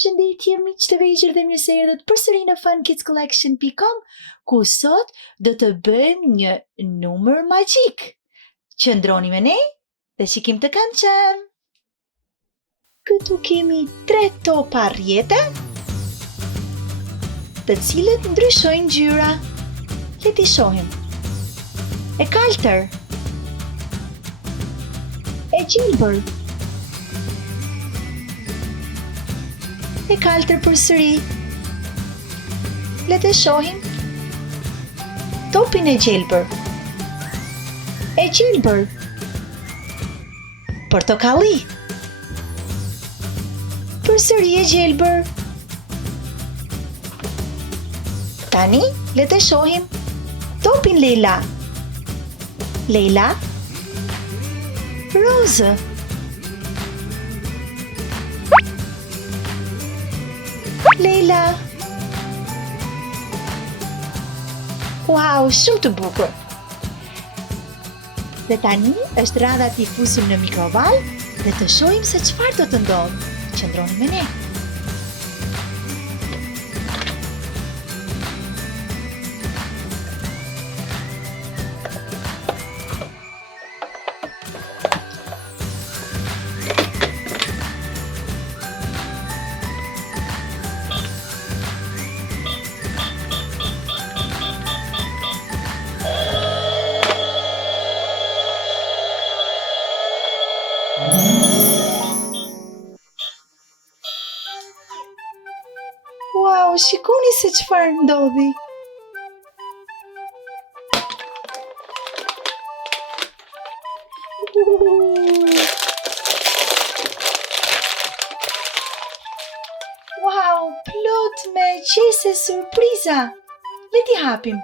Përshëndetje miq të vegjël dhe mirë se erdhët përsëri në funkidscollection.com, ku sot do të bëjmë një numër magjik. Qëndroni me ne dhe shikim të këndshëm. Këtu kemi 3 topa rrjete, të cilët ndryshojnë ngjyra. Le t'i shohim. E kaltër, e gjelbër, e kaltër përsëri. Le të shohim topin e gjelbër, e gjelbër, portokalli, përsëri e gjelbër. Tani le të shohim topin Leila. Leila, rozë, Leila. Wow, shumë të bukur. Dhe tani është radha t'i fusim në mikrovalë dhe të shohim se çfarë do të ndodhë. Qëndroni me ne. Wow, shikoni se çfarë ndodhi. Wow, plot me qese surpriza. Le t'i hapim.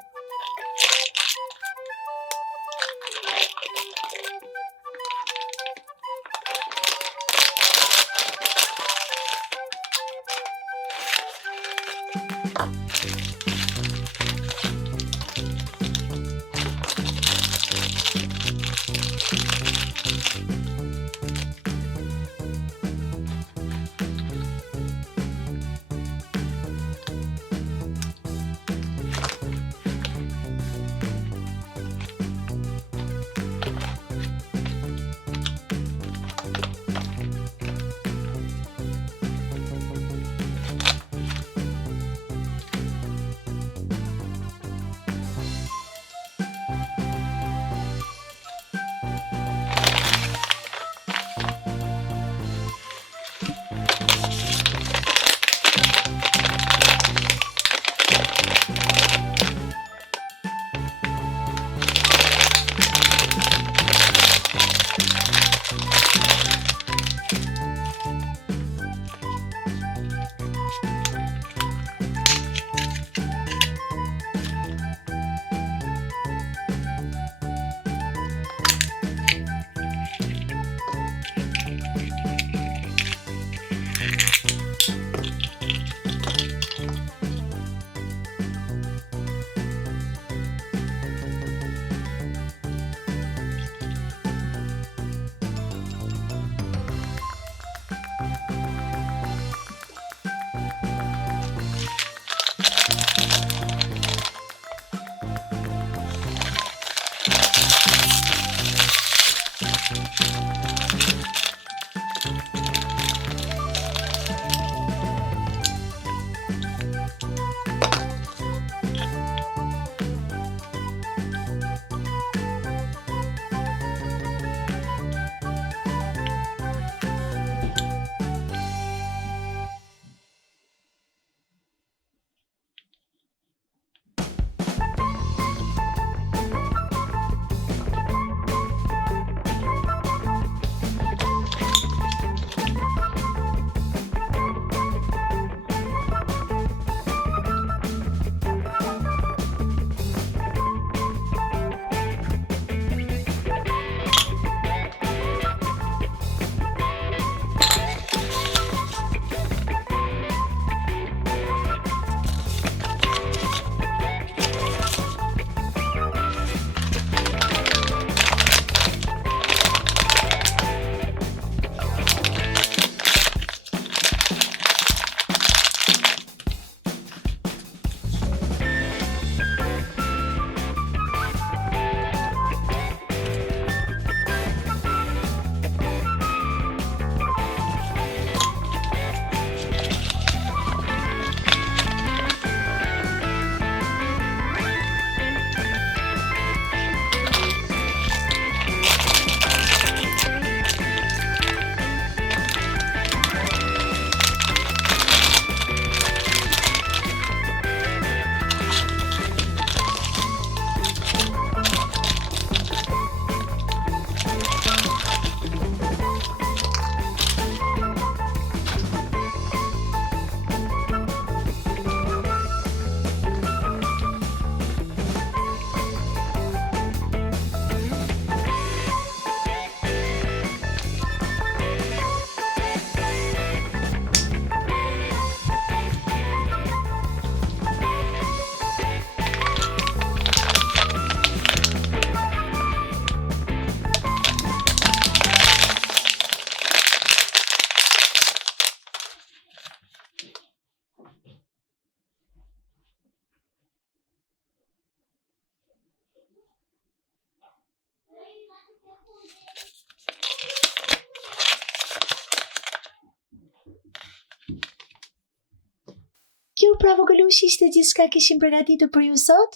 bravo Gëlushi, ishte gjithçka kishim përgatitur për ju sot.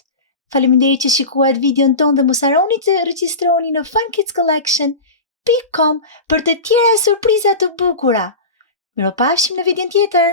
Faleminderit që shikuat videon ton dhe mos harroni të regjistroni në funkidscollection.com për të tjera surpriza të bukura. Mirupafshim në videon tjetër.